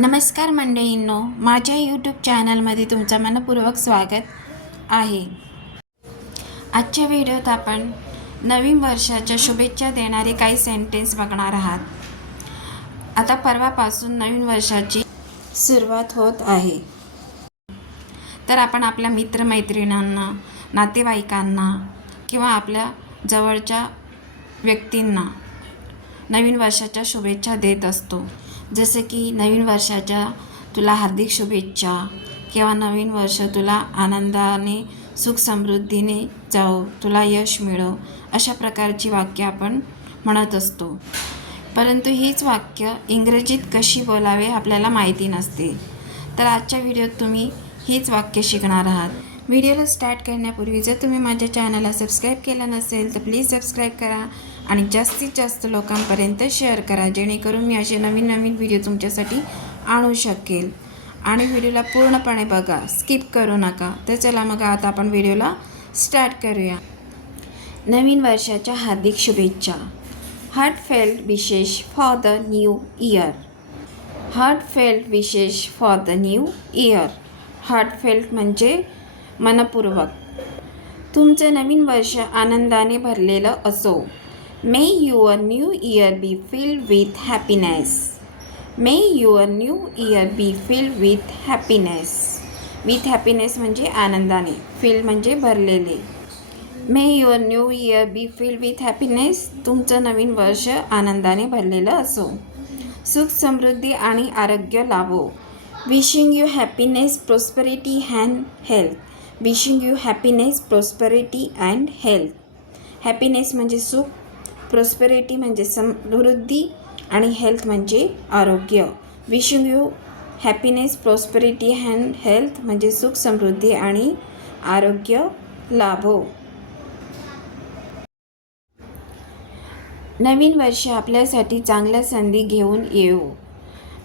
नमस्कार मंडळींनो माझ्या यूट्यूब चॅनलमध्ये तुमचं मनपूर्वक स्वागत आहे. आजच्या व्हिडिओत आपण नवीन वर्षाच्या शुभेच्छा देणारे काही सेंटेन्स बघणार आहात. आता परवापासून नवीन वर्षाची सुरुवात होत आहे. तर आपण आपल्या मित्रमैत्रिणींना नातेवाईकांना किंवा आपल्या जवळच्या व्यक्तींना नवीन वर्षाच्या शुभेच्छा देत असतो. जसे की नवीन वर्षाच्या तुला हार्दिक शुभेच्छा किंवा नवीन वर्ष तुला आनंदाने सुख समृद्धीने जाओ तुला यश मिळो अशा प्रकारची वाक्य आपण म्हणत असतो. परंतु हीच वाक्य इंग्रजीत कशी बोलावे आपल्याला माहिती नसते. तर आजच्या व्हिडिओत तुम्ही हीच वाक्य शिकणार आहात. व्हिडिओला स्टार्ट करण्यापूर्वी जर तुम्ही माझ्या चॅनलला सबस्क्राईब केलं नसेल तर प्लीज सबस्क्राईब करा. आणि जास्तीत जास्त लोकांपर्यंत शेअर करा जेणेकरून मी असे नवीन नवीन व्हिडिओ तुमच्यासाठी आणू शकेल. आणि व्हिडिओला पूर्णपणे बघा स्किप करू नका. तर चला मग आता आपण व्हिडिओला स्टार्ट करूया. नवीन वर्षाच्या हार्दिक शुभेच्छा. Heartfelt wishes for the new year heartfelt wishes for the new year heartfelt म्हणजे मनपूर्वक. तुमचं नवीन वर्ष आनंदाने भरलेलं असो. May your new year be filled with happiness may your new year be filled with happiness with happiness म्हणजे आनंदाने फील म्हणजे भरलेले. May your new year be filled with happiness तुमचं नवीन वर्ष आनंदाने भरलेलं असो. सुख समृद्धी आणि आरोग्य लाभो. Wishing you happiness prosperity and health wishing you happiness prosperity and health happiness म्हणजे सुख प्रॉस्पेरिटी म्हणजे समृद्धी आणि हेल्थ म्हणजे आरोग्य. Wishing you happiness prosperity and health म्हणजे सुख समृद्धी आणि आरोग्य लाभो. नवीन वर्ष आपल्यासाठी चांगल्या संधी घेऊन येऊ.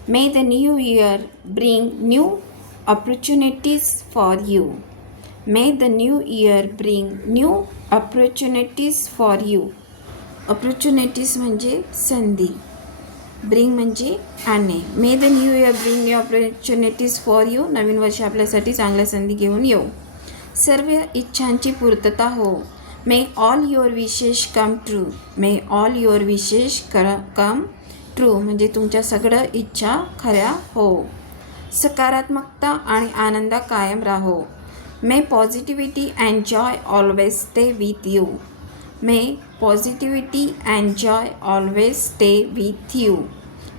May the new year bring new opportunities for you may the new year bring new opportunities for you opportunities म्हणजे संधी. ब्रिंग म्हणजे आणणे. May the new year bring new opportunities for you नवीन वर्ष आपल्यासाठी चांगल्या संधी घेऊन येऊ. सर्व इच्छांची पूर्तता हो. May all your wishes come true may all your wishes कर कम ट्रू म्हणजे तुमच्या सगळं इच्छा खऱ्या हो. सकारात्मकता आणि आनंद कायम राहो. May positivity and joy always stay with you may positivity and joy always stay with you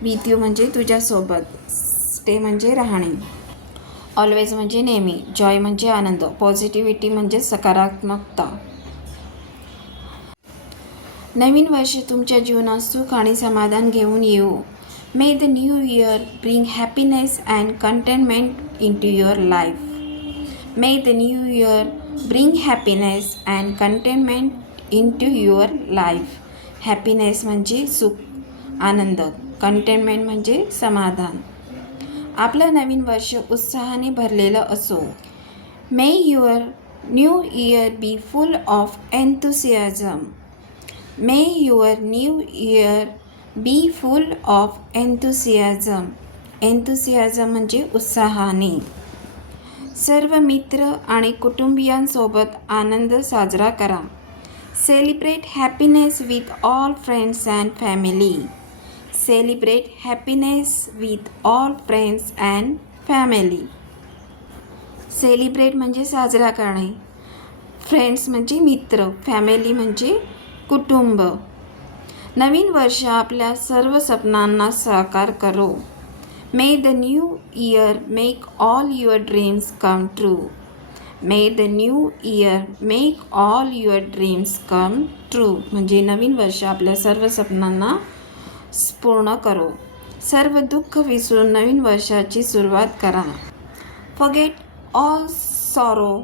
with you म्हणजे तुझ्यासोबत. स्टे म्हणजे राहणे. ऑलवेज म्हणजे नेहमी. जॉय म्हणजे आनंद. पॉझिटिव्हिटी म्हणजे सकारात्मकता. नवीन वर्ष तुमच्या जीवनात सुख आणि समाधान घेऊन येऊ. May the new year bring happiness and contentment into your life may the new year bring happiness and contentment into your life happiness म्हणजे सुख आनंद. कंटेनमेंट म्हणजे समाधान. आपलं नवीन वर्ष उत्साहाने भरलेलं असो. May your new year be full of enthusiasm may your new year be full of enthusiasm enthusiasm म्हणजे उत्साहाने. सर्व मित्र आणि कुटुंबियांसोबत आनंद साजरा करा. Celebrate happiness with all friends and family celebrate happiness with all friends and family celebrate म्हणजे साजरा करणे. फ्रेंड्स म्हणजे मित्र फॅमिली म्हणजे कुटुंब. नवीन वर्ष आपल्या सर्व स्वप्नांना साकार करो. May the new year make all your dreams come true may the new year make all your dreams come true म्हणजे नवीन वर्ष आपल्या सर्व स्वप्नांना पूर्ण करो. सर्व दुःख विसरून नवीन वर्षाची सुरुवात करा. Forget all sorrow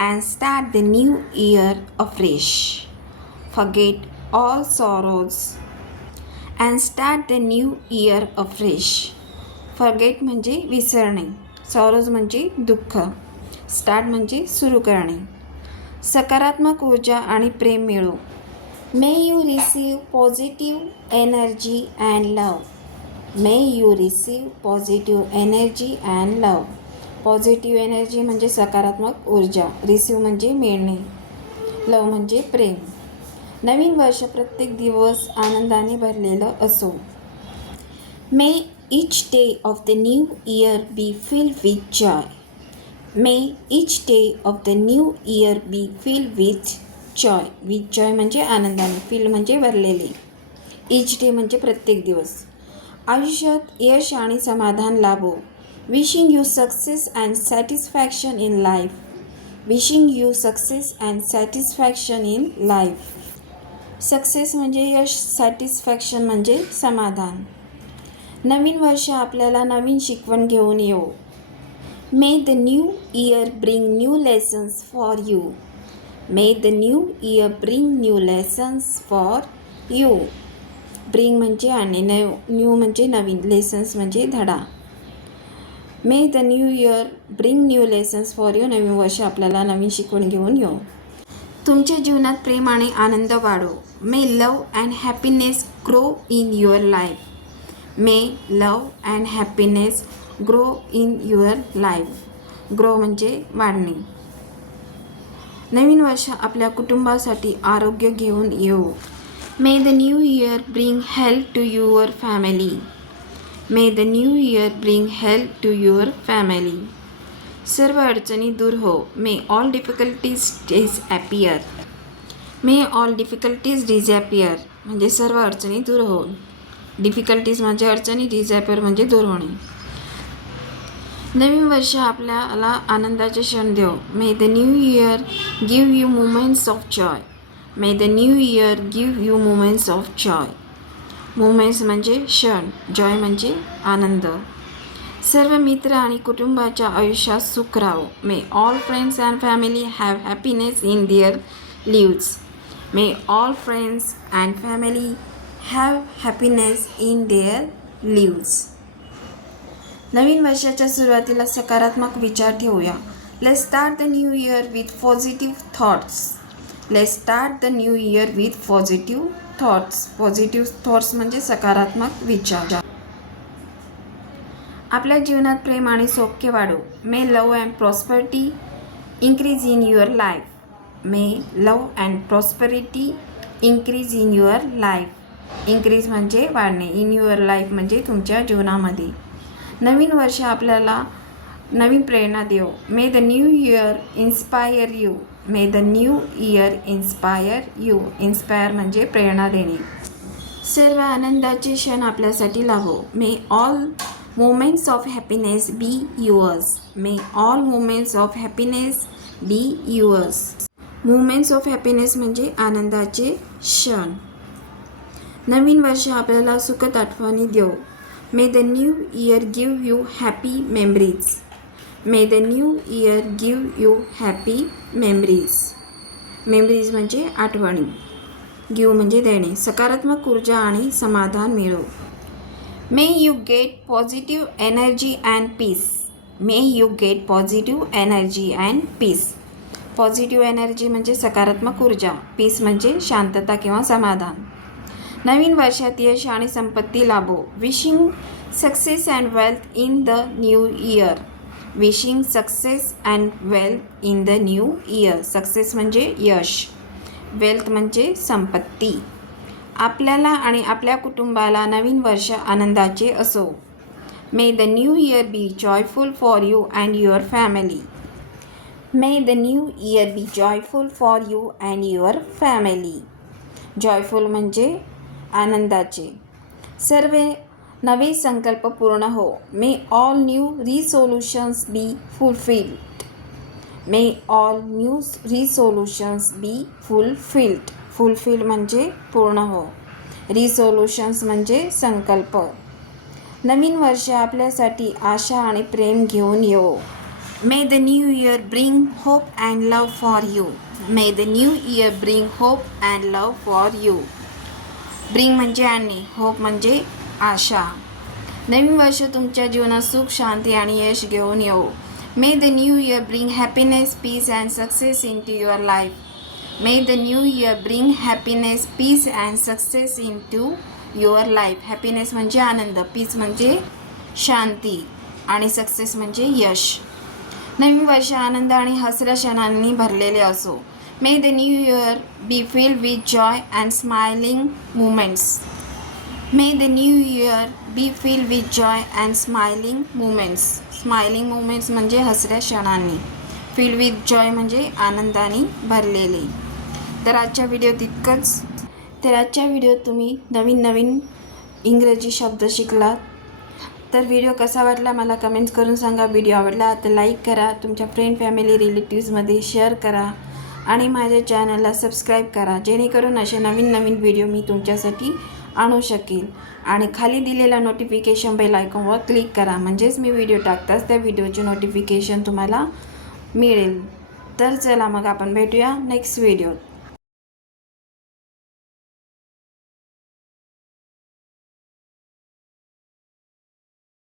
and start the new year afresh forget all sorrows and start the new year afresh forget म्हणजे विसरणे. सॉरोज म्हणजे दुःख. स्टार्ट म्हणजे सुरू करणे. सकारात्मक ऊर्जा आणि प्रेम मिळो may you receive positive energy and love may you receive positive energy and love positive energy म्हणजे सकारात्मक ऊर्जा. रिसीव म्हणजे मिळणे. लव म्हणजे प्रेम. नवीन वर्ष प्रत्येक दिवस आनंदाने भरलेलं असो. May each day of the new year be filled with joy may each day of the new year be filled with joy with joy म्हणजे आनंदाने फील म्हणजे भरलेले. इच डे म्हणजे प्रत्येक दिवस. आयुष्यात यश आणि समाधान लाभो. Wishing you success and satisfaction in life wishing you success and satisfaction in life success म्हणजे यश सॅटिस्फॅक्शन म्हणजे समाधान. नवीन वर्ष आपल्याला नवीन शिकवण घेऊन येऊ may the new year bring new lessons for you may the new year bring new lessons for you bring म्हणजे आणि नव न्यू म्हणजे नवीन लेसन्स म्हणजे धडा. May the new year bring new lessons for you नवीन वर्ष आपल्याला नवीन शिकवण घेऊन येऊ. तुमच्या जीवनात प्रेम आणि आनंद वाढो. May love and happiness grow in your life may love and happiness grow in your life grow म्हणजे वाढणे. नवीन वर्ष आपल्या कुटुंबासाठी आरोग्य घेऊन येऊ. May the new year bring health to your family may the new year bring health to your family सर्व अडचणी दूर हो. May all difficulties disappear may all difficulties disappear म्हणजे सर्व अडचणी दूर हो. डिफिकल्टीज म्हणजे अडचणी डिझॅपियर म्हणजे दूर होणे. नवीन वर्ष आपल्याला आनंदाचे क्षण देव. May the new year give you moments of joy may the new year give you moments of joy moments म्हणजे क्षण जॉय म्हणजे आनंद. सर्व मित्र आणि कुटुंबाच्या आयुष्यात सुख राहो. May all friends and family have happiness in their lives may all friends and family have happiness in their lives नवीन वर्षाच्या सुरुवातीला सकारात्मक विचार ठेवूया. Let start the new year with positive thoughts let start the new year with positive thoughts positive thoughts म्हणजे सकारात्मक विचार. आपल्या जीवनात प्रेम आणि सौख्य वाढो. May love and prosperity increase in your life may love and prosperity increase in your life increase म्हणजे वाढणे. इन युअर लाईफ म्हणजे तुमच्या जीवनामध्ये. नवीन वर्ष आपल्याला नवीन प्रेरणा देव. May the new year inspire you may the new year inspire you inspire म्हणजे प्रेरणा देणे. सर्व आनंदाचे क्षण आपल्यासाठी लाभो. May all moments of happiness be yours may all moments of happiness be yours moments of happiness म्हणजे आनंदाचे क्षण. नवीन वर्ष आपल्याला सुखद आठवणी देऊ may the new year give you happy memories may the new year give you happy memories memories म्हणजे आठवणी. गिव म्हणजे देणे. सकारात्मक ऊर्जा आणि समाधान मिळव may you get positive energy and peace may you get positive energy and peace positive energy म्हणजे सकारात्मक ऊर्जा. पीस म्हणजे शांतता किंवा समाधान. नवीन वर्षात यश आणि संपत्ती लाभो. Wishing success and wealth in the new year wishing success and wealth in the new year success म्हणजे यश. वेल्थ म्हणजे संपत्ती. आपल्याला आणि आपल्या कुटुंबाला नवीन वर्ष आनंदाचे असो. May the new year be joyful for you and your family may the new year be joyful for you and your family joyful म्हणजे आनंदाचे. सर्व नवे संकल्प पूर्ण हो. May all new resolutions be fulfilled may all new resolutions be fulfilled fulfilled म्हणजे पूर्ण हो. रिसोल्युशन्स म्हणजे संकल्प. नवीन वर्ष आपल्यासाठी आशा आणि प्रेम घेऊन येऊ may the new year bring hope and love for you may the new year bring hope and love for you bring म्हणजे आणणे होप म्हणजे आशा. नवीन वर्ष तुमच्या जीवनात सुख शांती आणि यश घेऊन येऊ may the new year bring happiness peace and success into your life may the new year bring happiness peace and success into your life happiness म्हणजे आनंद पीस म्हणजे शांती आणि सक्सेस म्हणजे यश. नवीन वर्ष आनंद आणि हसऱ्या क्षणांनी भरलेले असो. May the new year be filled with joy and smiling moments. May the new year be filled with joy and smiling moments. Smiling moments म्हणजे हसऱ्या क्षणांनी. फील विथ जॉय म्हणजे आनंदाने भरलेले. तर आजच्या व्हिडिओ तितकंच. तर आजच्या व्हिडिओत तुम्ही नवीन नवीन इंग्रजी शब्द शिकलात. तर व्हिडिओ कसा वाटला मला कमेंट्स करून सांगा. व्हिडिओ आवडला तर लाईक करा. तुमच्या फ्रेंड फॅमिली रिलेटिव्समध्ये शेअर करा. आणि माझ्या चॅनलला सबस्क्राईब करा जेणेकरून असे नवीन नवीन व्हिडिओ मी तुमच्यासाठी आणू शकेल आणि खाली दिलेला नोटिफिकेशन बेल आयकॉनवर क्लिक करा. म्हणजेच मी व्हिडिओ टाकताच त्या व्हिडिओचे नोटिफिकेशन तुम्हाला मिळेल. तर चला मग आपण भेटूया नेक्स्ट व्हिडिओत